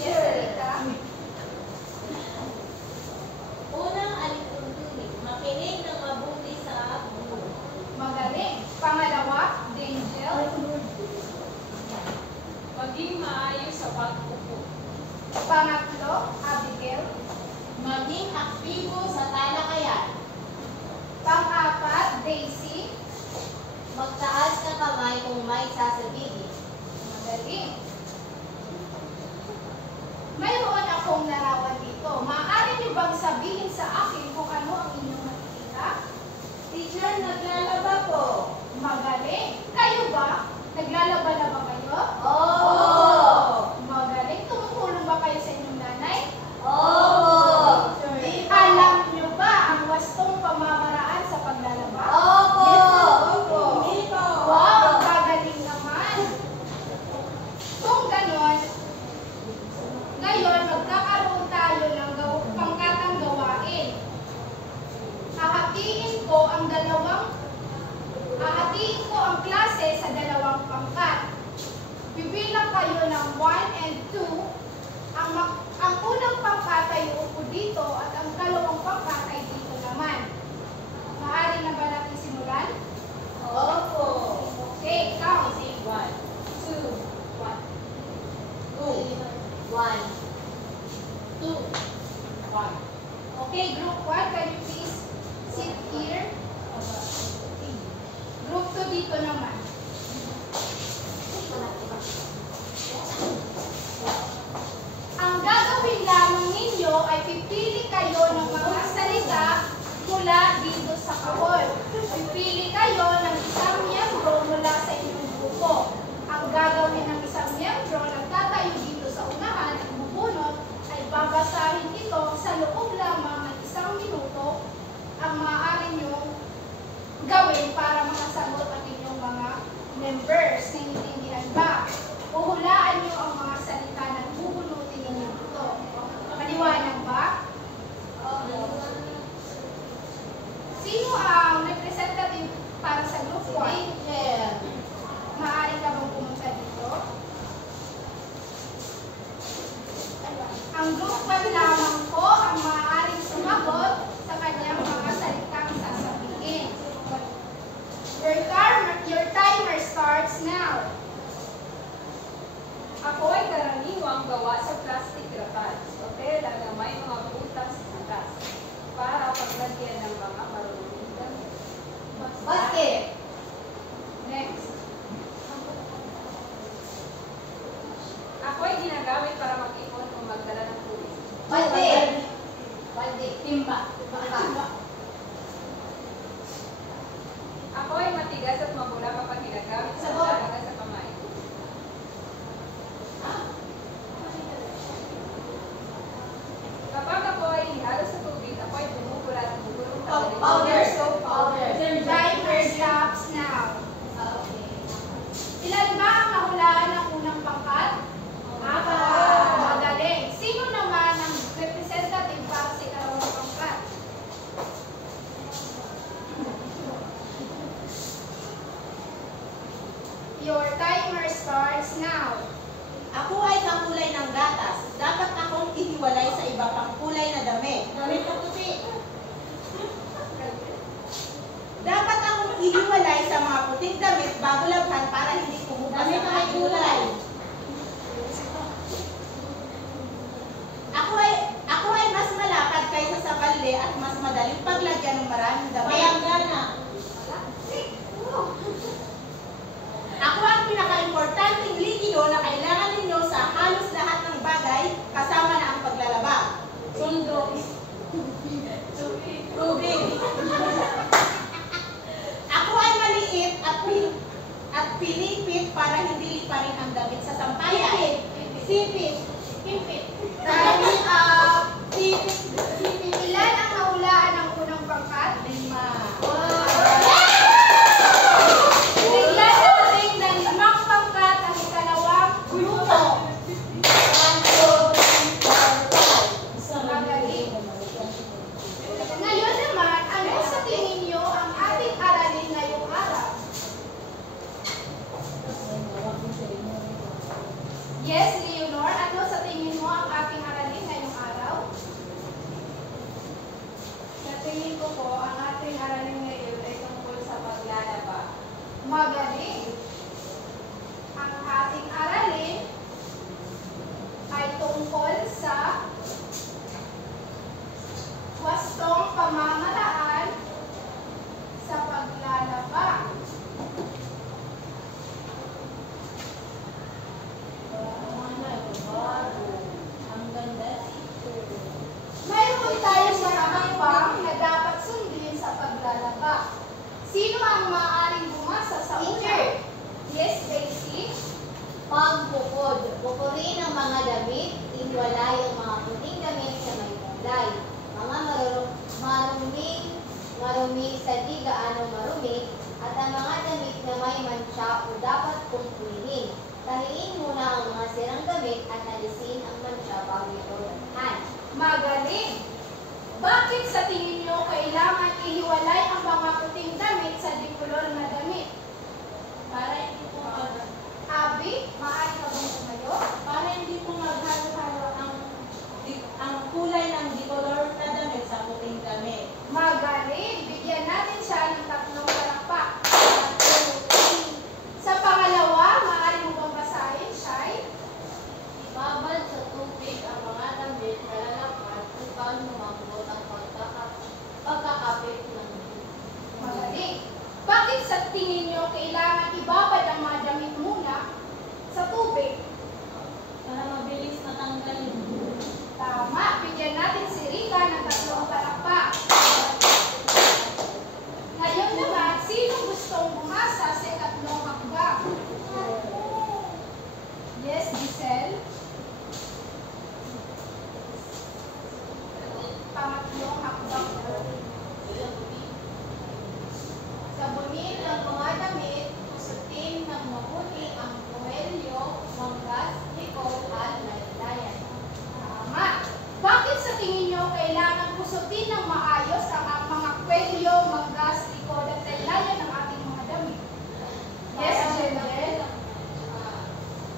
Yes, Rita. Unang alituntunin, makinig ng mabuti sa guro. Magaling. Pangalawa, Dangel. Maging maayos sa pag-upo. Pangatlo, Abigail. Maging aktibo sa talakayan. Pang-apat, Daisy. Magtaas ng kamay kung may sasabihin. Magaling. Mayroon akong larawan dito. Maaari niyo bang sabihin sa akin kung ano ang inyong nakikita? Teacher, naglalaba po. Magaling. Kayo ba? Naglalaba na ba kayo? Oo. Magaling. Tumutulong ba kayo sa inyong nanay? Oo. Alam niyo ba ang wastong pamamaraan sa paglalaba? Opo. Wow, gagaling naman. Kung ganon, ngayon magkakaroon tayo ng pangkatang gawain. Hahatiin ko ang klase sa dalawang pangkat. Bibilang kayo ng 1 and 2. Ang unang pangkat ay uupo dito at ang dalawang pangkat ay dito naman. Maaari na ba natin simulan? Opo. Okay, count. 1, 2, 2, 1, 2, 1. Okay, group 1, can you please sit here? Group 2 dito naman. Ang gagawin lamang ninyo ay pipili kayo ng mga salita mula dito sa kahon. Pipili kayo ng isang miyembro mula sa inyong grupo. Ang gagawin ng isang miyembro na tatayo dito sa unahan at bubunot ay babasahin ito sa loob lamang ng 1 minuto. Ang maaari niyong gawin para makasagot ang inyong mga members. Naiintindihan ba? Uhulaan niyo ang mga salita na bubunutin ninyo ito. Maliwanag ba? Sino ang representative para sa group 1? Teacher. Maaari ka bang pumunta dito? Ang group 1 lamang po ang maaaring sumagot sa kanyang mga salitang sasabihin. Your timer starts now. Ako ay karaniwang gawa sa plastic wrappers o tela na may mga butas sa taas para paglagyan ng mga marunong damit. Basket. Next. Ako ay ginagamit para mag-ipon o magdala ng tubig. Balde. Balde. Timba. Ako ay matigas at mabula kapag ginagamit sa Sabon. talaga sa kamay. Kapag ako ay ihalo sa tubig, ako ay bumubula at bumubulong Powder. Soap powder. Timer stops now. Okay. Ilan ba ang nahulaan ng unang pangkat? Magaling. Sino naman ang representative para sa ikalawang pangkat? Your timer starts now. Ako ay kakulay ng gatas. Dapat akong ihiwalay sa iba pang kulay na damit. Damit na puti. Dapat akong ihiwalay sa mga puting damit bago labhan para hindi kumuha sa mga kulay. Ako ay mas malapad kaysa sa balde at mas madaling paglagyan ng maraming damit. Palanggana. Ako ang pinaka-importanting likido na kailangan ninyo sa halos lahat ng bagay kasama na ang paglalaba. Sundo. Tubig. Ako ay maliit at pinipit para hindi liparin ang damit sa sampayan. Sipit. Sipit. Time up. Ilan ang nahulaan ng unang pangkat? 5. Bigyan natin ng 5 pangkat ang ikalawang grupo. Magaling. Ngayon naman, ano sa tingin niyo ang ating aralin ngayong araw? Yes, Leonor, ano Magaling. Ang ating aralin ay tungkol sa wastong pamamaraan sa paglalaba. Ang ganda, teacher. Mayroon tayong mga hakbang na dapat sundin sa paglalaba. Sino ang maaaring bumasa sa una? Yes, Daisy? Pagbukod. Bukurin ang mga damit, ihiwalay ang mga puting damit sa may kulay. Mga marumi sa di gaano marumi, at ang mga damit na may mantsa o dapat pumpulihin. Tahiin muna ang mga sirang damit at alisin ang mantsa bago ito laghan. Magaling! Bakit sa tingin nyo kailangan ihiwalay ang mga puting damit sa dikulor na damit? Para hindi po Abi, maaari ka bang tumayo? para hindi po maghalo-halo ang kulay ng dicolor na damit sa puting damit. Magaling! Bigyan natin siya ng 3 palakpak. 1, 2, 3. Sa pangalawa, maaari mo bang basahin, Shai? Ibabad sa tubig ang mga damit na lalakad upang lumambot ang pagkakapit ng Magaling! Bakit sa tingin nyo kailangan ibabad ang mga damit muna sa tubig? Para mabilis matanggal yun. Tama! Bigyan natin si Rika ng 3 palakpak. Ngayon naman, sino gustong bumasa sa 3 hakbang? Yes, Giselle? Pangatlong hakbang. Sabunin ang mga damit, susutin ng mabuti ang pumelyo, manggas, likod, at laylayan. Tama! Bakit sa tingin nyo kailangan pusutin ng maayos ang mga kwelyo, manggas, likod at laylayan ng ating mga damit? Yes, Jendel?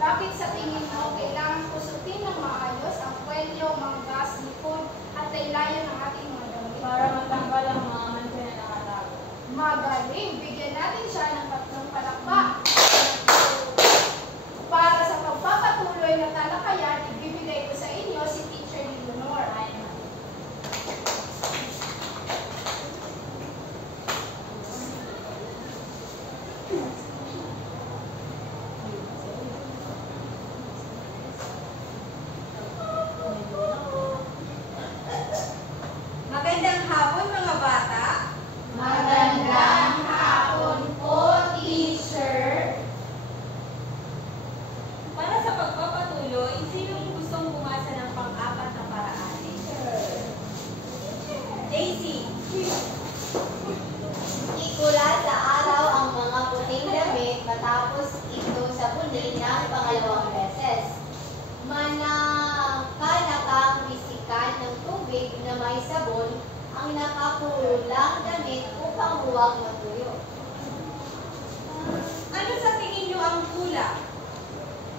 Bakit sa tingin nyo kailangan pusutin ng maayos ang kwelyo, manggas, likod at laylayan ng ating mga damit? Para matanggal ang mga mancha na nakatago. Magaling! Bigyan natin siya ng 3 palakpak. Para sa pagpapatuloy na talakayan, ibibigay ko sa inyo si Teacher Leonor. Magandang hapon mga bata. Magandang hapon po, Teacher. Para sa pagpapatuloy, sinong gustong bumasa ng pang-4 na paraan? Daisy. Ikulat sa araw ang mga puting damit matapos ito sabunin ng pangalawang beses. Manakanakang bisikan ng tubig na may sabon ang nakapulang damit upang huwag matuyo. Ano sa tingin niyo ang kula?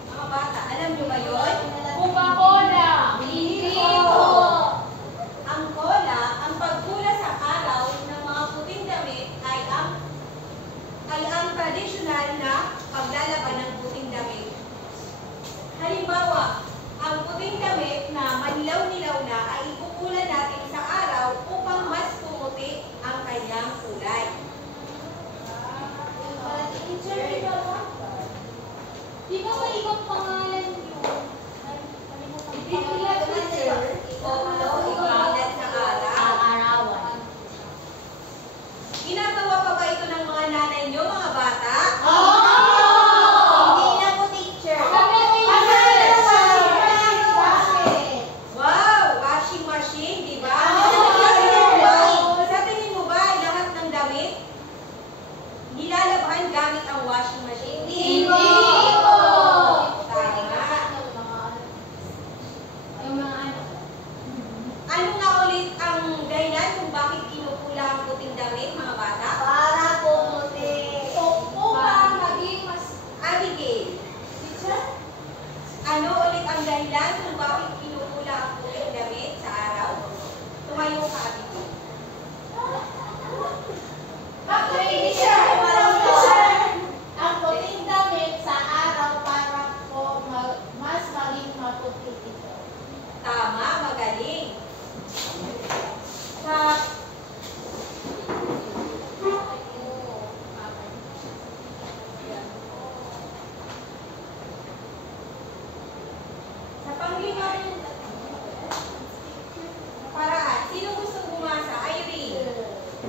Mga bata, alam niyo ba yun? Coca-Cola! Hindi po! Ang cola, ang pagkula sa araw ng mga puting damit ay ang tradisyonal na paglalaban ng puting damit. Halimbawa, ang puting damit na manilaw-nilaw na ay ikukulan natin sa araw upang mas pumuti ang kanyang kulay. Di ba may ibang pangalan yun? Hindi nila teacher, ikulo, ikulat sa araw. Arawan. Ginagawa pa ba ito ng mga nanay niyo, mga bata? Hindi na po, teacher. Wow! Washing machine, di ba? Sa tingin mo ba lahat ng damit nilalabhan gamit ang washing machine? Hindi po. Tama.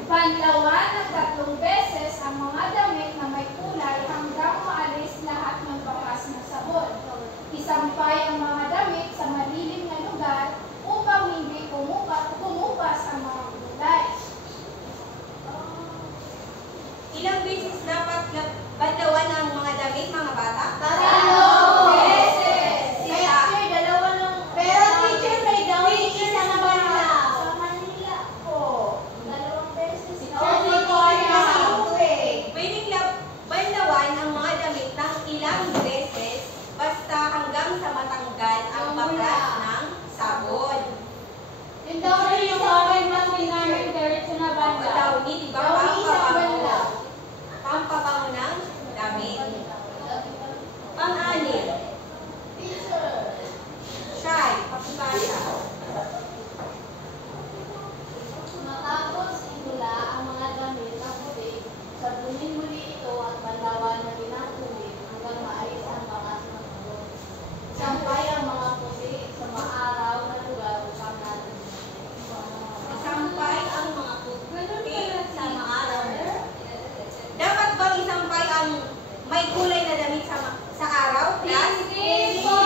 Banlawan ng 3 beses ang mga damit na may kulay hanggang maalis lahat ng bakas na sabon. Isampay ang mga damit sa malilim na lugar upang hindi kumupas ang mga kulay. Ilang beses dapat banlawan ang mga damit, mga bata? 3 beses! Teacher, dalawa lang. Pero teacher, may gawin isa na banla. Sa Manila. Dalawang beses. Pwedeng banlawan ang mga damit ng ilang beses basta hanggang sa matanggal ang bakas ng sabon. Yung downy yung akin mas namin diretso na O banda. downy, di ba? Downy isang banla. Pampabango ng damit. Pang-anim. Shy, pakibasa. Matapos itula ang mga damit na puti, sabunin muli ito at banlawan na pinatubig hanggang maalis ang bakas ng sabon. Sampay ang mga puti sa maaraw na lugar upang natin. Isampay ang mga puti sa maaraw. Dapat bang isampay ang may kulay na damit sa araw? Class? Hindi po!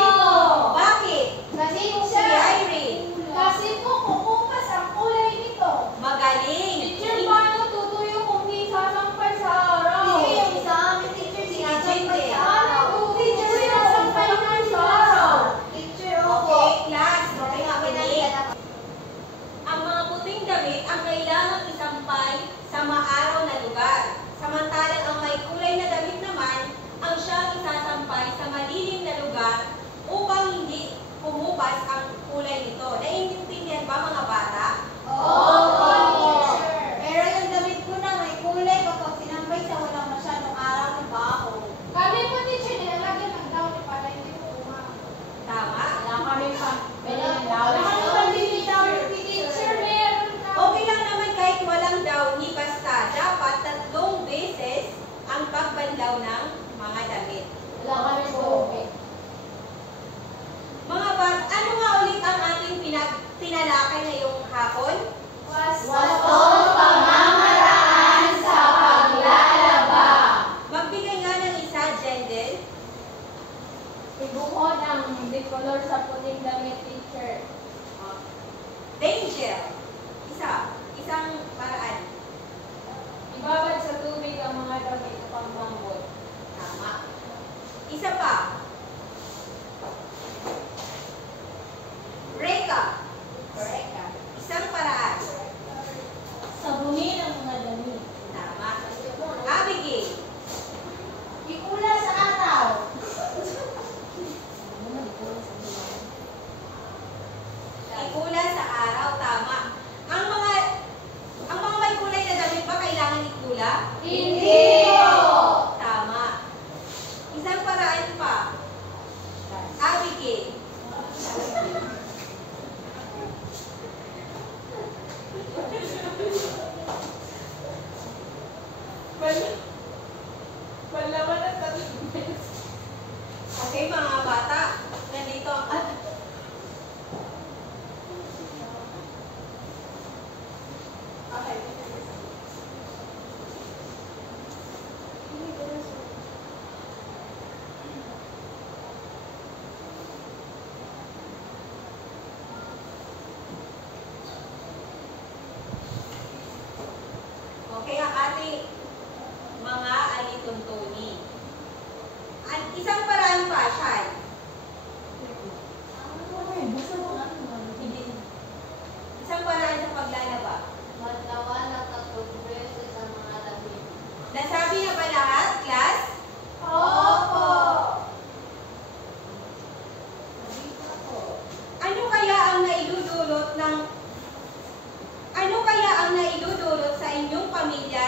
Bakit? Kasi Si Irene. Kasi po kukupas ang kulay nito. Magaling. Teacher, paano tutuyo kung di sasampay sa araw? Hindi, yung sa amin, teacher, sinasampay sa Paano araw. kung teacher sinasampay naman sa araw? Teacher, Okay, class. Okay, Kaya magaling. Ang mga puting damit ang kailangang isampay sa maaraw na lugar. Samantalang ang may kulay na damit naman ang siyang isasampay sa malilim na lugar upang hindi pumubas ang kulay nito. Naiintindihan ba, mga bata? Opo, Pero yung damit ko na may kulay kapag sinampay sa walang masyadong araw ng baho. Kami po teacher, nilalagyan ng downy para hindi po umang. Tama. Wala kami pa. Wala kami pa din downy, teacher. Meron na. Okay lang naman kahit walang downy, basta dapat 3 beses ang pagbanlaw ng mga damit. Wala kami po. Mga bata, ano nga ulit ang ating tinalakay ngayong hapon? Wastong pamamaraan sa paglalaba. Magbigay nga ng isa, Jendel. Ibuhod ang bicolor sa puting damit, teacher. Danger. Isang paraan. Ibabad sa tubig ang mga damit upang mambot. Tama. Isa pa. Reka. Isang paraan. Sabunin ang mga damit. Tama. Abigail. Ikula sa araw. Ikula sa araw. Tama. Ang mga may kulay na damit ba kailangan ikula? Hindi po! Tama. Isang paraan pa. Abigail. Okay, mga bata. Nandito ang Okay. Okay, ang ating mga alituntuni. At isang paraan pa, Shai. Isang paraan sa paglalaba. Banlawan ng 3 beses ang mga damit. Nasabi na ba lahat, class? Opo! Ano kaya ang naidudulot sa inyong pamilya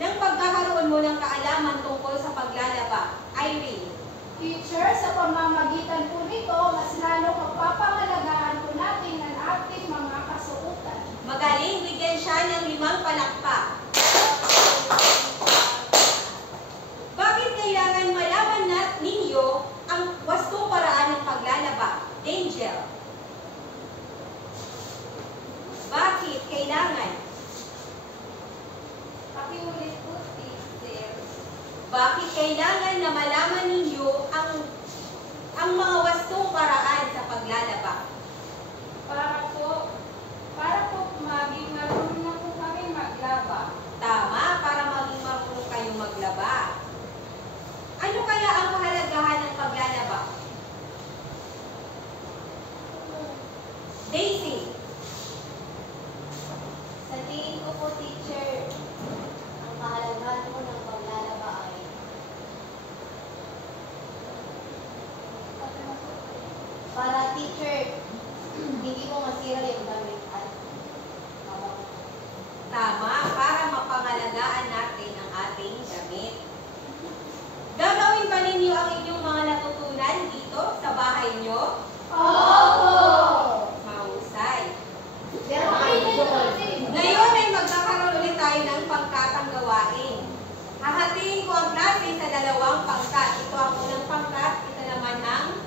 ng pagkakaroon mo ng kaalaman tungkol sa paglalaba? Irene. Teacher, sa pamamagitan po nito, mas lalo mapapangalagaan po natin ang ating mga kasuotan. Magaling, bigyan siya ng 5 palakpak. Bakit kailangan malaman ninyo ang wastong paraan ng paglalaba? Danger. Bakit kailangan? kailangan na malaman ninyo ang mga wastong paraan sa paglalaba. Para po maging marunong na po kami maglaba. Tama, para maging marunong kayong maglaba. Ano kaya ang kahalagahan ng paglalaba? Daisy. Sa tingin ko po, teacher, ang kahalagahan po ng paglalaba ay para, teacher, hindi po masira yung damit at mabango. Tama, para mapangalagaan natin ang ating damit. Gagawin ba ninyo ang inyong mga natutunan dito sa bahay nyo? Opo! Mahusay. Pero Ngayon ay magkakaroon ulit tayo ng pangkatang gawain. Hahatiin ko ang klase sa dalawang pangkat. Ito ang unang pangkat, ito naman ang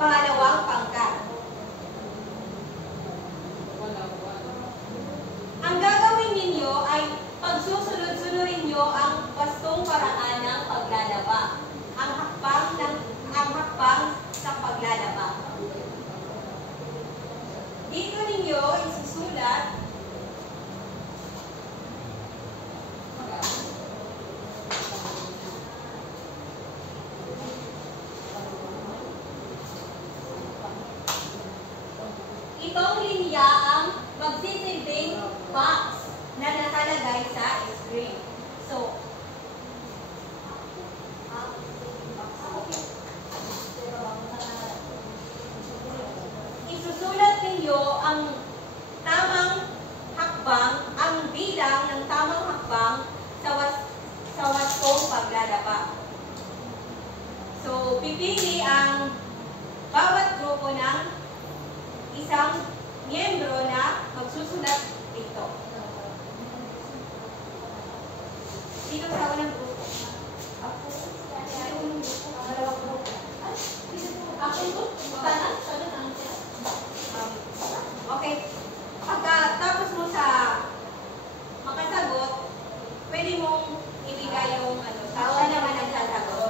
pangalawang pangkat. Ang gagawin ninyo ay pagsusunod-sunurin nyo ang wastong paraan ng paglalaba. Ang hakbang sa paglalaba. Dito ninyo isusulat itong linya ang magsisilbing box na nakalagay sa screen. So, isusulat ninyo ang tamang hakbang, ang bilang ng tamang hakbang sa wastong paglalaba. So, pipili ang bawat grupo ng isang miyembro na magsusulat dito. Dito sa unang grupo. Okay. Pagkatapos mo sa makasagot, pwede mong ibigay yung siya naman ang sasagot.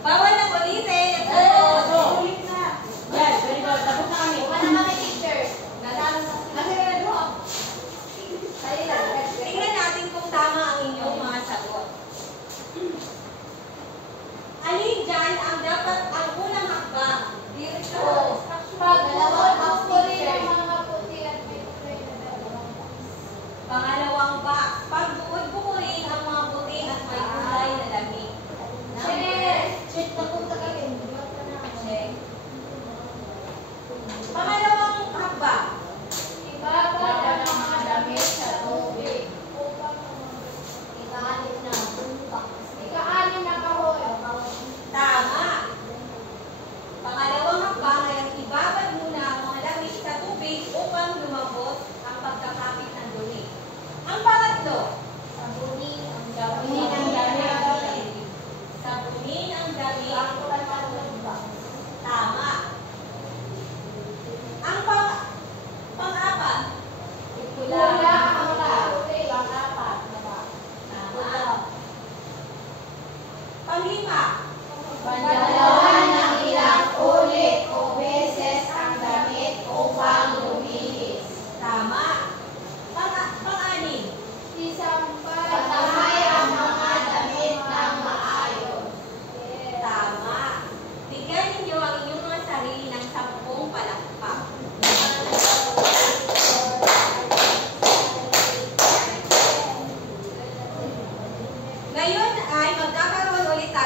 Bawal na ulitin. Tingnan natin kung tama ang inyong mga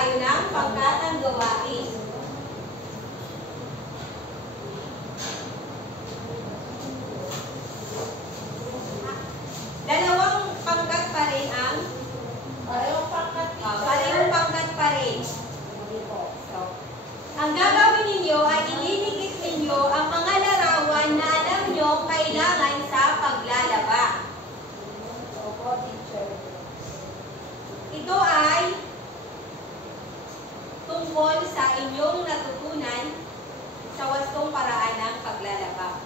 tayo ng pangkatang gawain. Dalawang pangkat pa rin ang Parehong pangkat parehong pangkat pa rin. So, ang gagawin ninyo ay ididikit ninyo ang mga larawan na alam nyo kailangan sa paglalaba. Ito ay tungkol sa inyong natutunan sa wastong paraan ng paglalaba.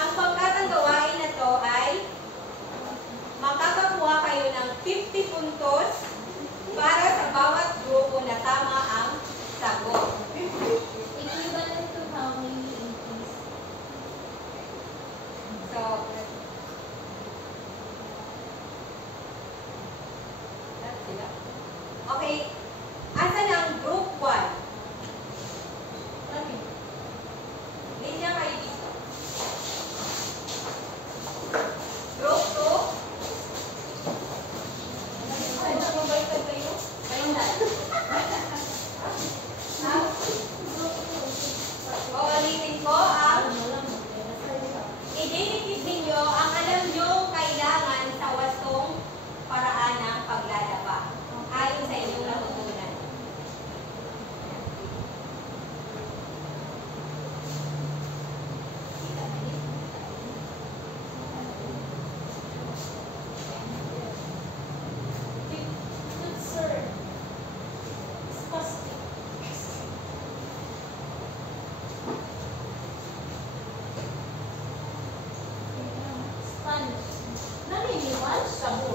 Ang pangkatang gawain na to ay makakakuha kayo ng 50 puntos para sa bawat grupo na tama ang sagot. Equivalent to how many increase? So, that's sila. Okay, asan ang group 1? Linya kayo dito. Group 2? Uulitin ko ang ididikit ninyo ang alam nyo kailangan sa wastong paraan ng paglalaba ayon sa inyong natutunan. Naniniwal sa mo.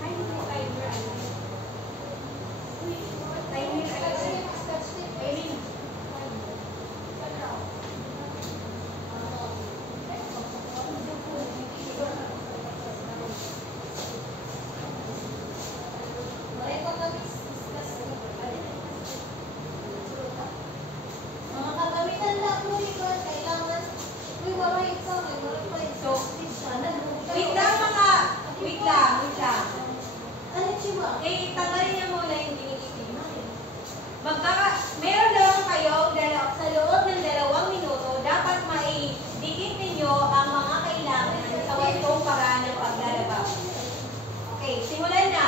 Ay, hindi timer ano. Timer ano. Aileen. Mga kagamitan lang mo ito, kailangan may waray ito, may waray pa ito. Wait lang mga, wait lang. Ano siya? Eh, tanggalin niya muna yung dinidikit. Meron lang kayong sa loob ng 2 minuto, dapat maidikit ninyo ang mga kailangan sa wastong paraan ng paglalaba. Okay, simulan na.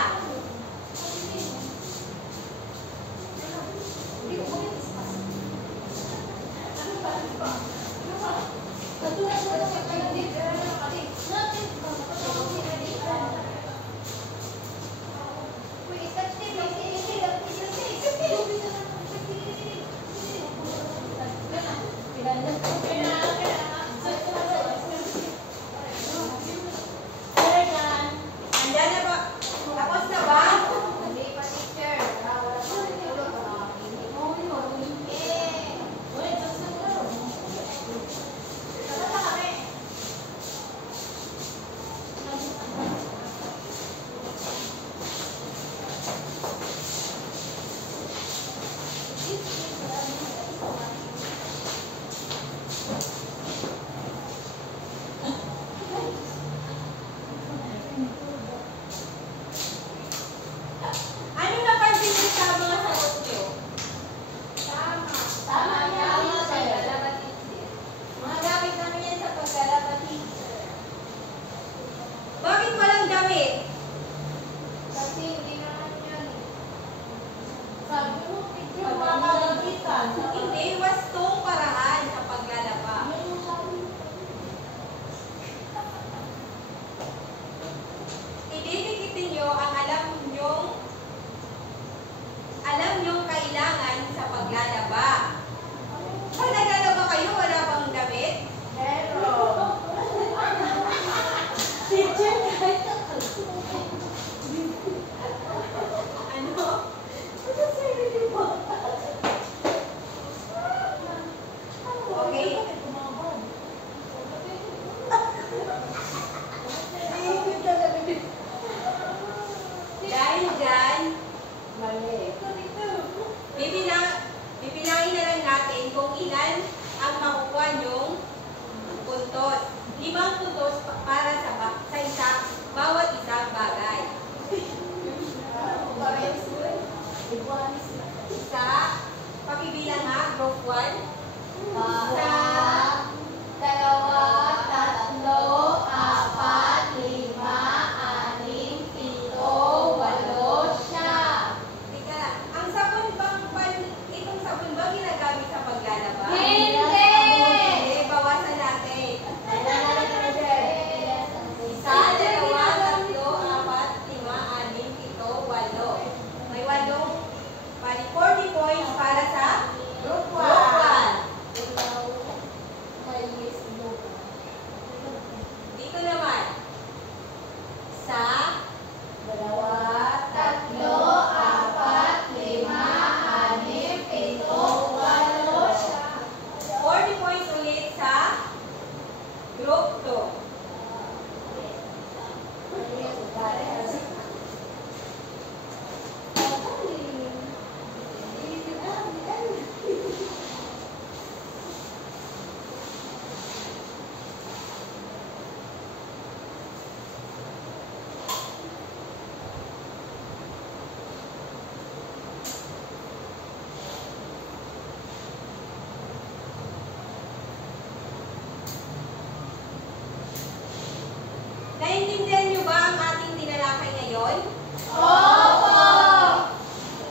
ngayon? Opo!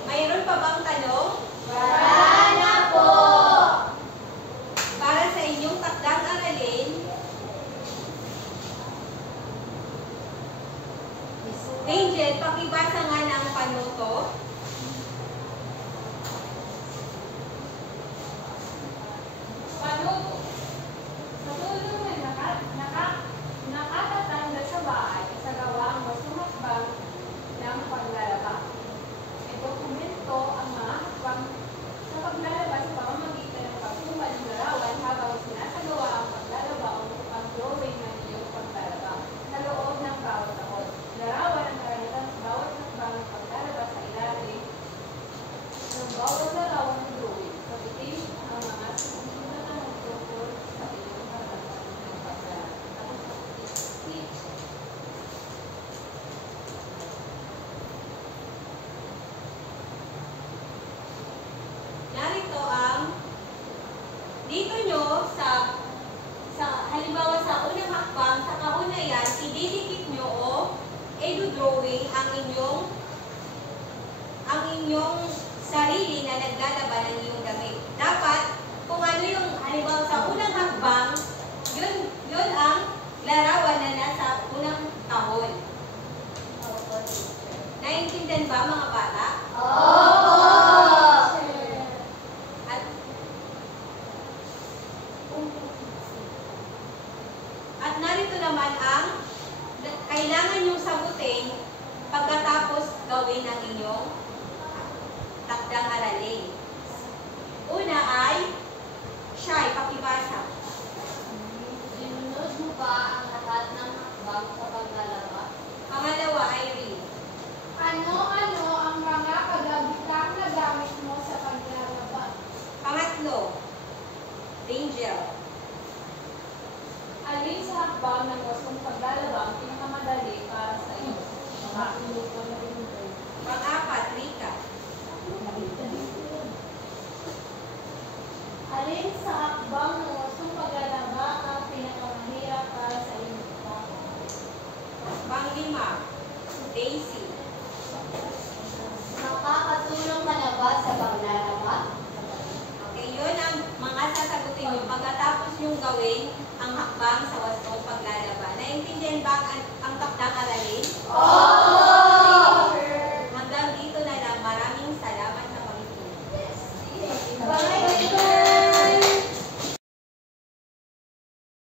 Mayroon pa bang tanong? Wala na po! Para sa inyong takdang aralin, Angel, pakibasa nga ng panuto. Panuto. Sa tulong na nakatatanda sa bahay sa gawaang masumukbang ng paglalaba. May dokumento ang mga hakbang sa paglalaba sa pamamagitan ng pagkuha ng larawan habang sinasagawa ang paglalaba o ang drawing ng iyong paglalaba sa loob ng bawat taon. Larawan ang karaniwan sa bawat hakbang ng paglalaba sa ilalim ng bawat larawan ng drawing. Pag-itim ang mga susunod na tungkol sa iyong karanasan ng paglalaba. Narito ang dito nyo sa halimbawa sa unang hakbang sa kahon na yan, ididikit nyo o edu-drawing ang inyong sarili na naglalaban ng iyong damit. Dapat kung ano yung halimbawa sa unang hakbang, yun ang larawan na nasa unang kahon. Naiintindihan ba mga bata? Opo! At narito naman ang kailangan yung sagutin pagkatapos gawin ang inyong takdang aralin. Una ay, Shai, pakibasa. Sinunod mo ba ang lahat ng hakbang sa paglalaba? Pangalawa ay Rin. Ano-ano ang mga kagamitan na gamit mo sa paglalaba? Pangatlo, Angel. Alin sa hakbang ng wasong paglalaba ang pinakamadali para sa iyo? Pang-apat, Rika. Alin sa hakbang ng wasong paglalaba ang pinakamahirap para sa iyo? Pang-lima, Daisy. Nakakatulong ka na ba sa paglalaba? Okay, yun ang mga sasagutin nyo pagkatapos yung gawin ang hakbang sa wasong